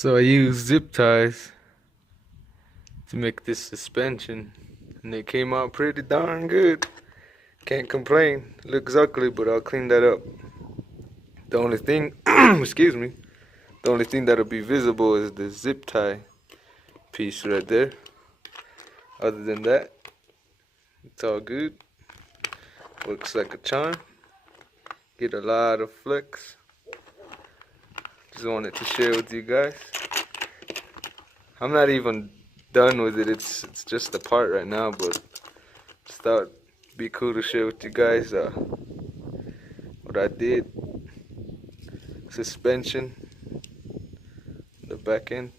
So I used zip ties to make this suspension, and they came out pretty darn good. Can't complain. Looks ugly, but I'll clean that up. The only thing, excuse me, the only thing that'll be visible is the zip tie piece right there. Other than that, it's all good. Looks like a charm. Get a lot of flex. Just wanted to share with you guys. I'm not even done with it. It's just a part right now, but just thought it'd be cool to share with you guys what I did. Suspension, the back end.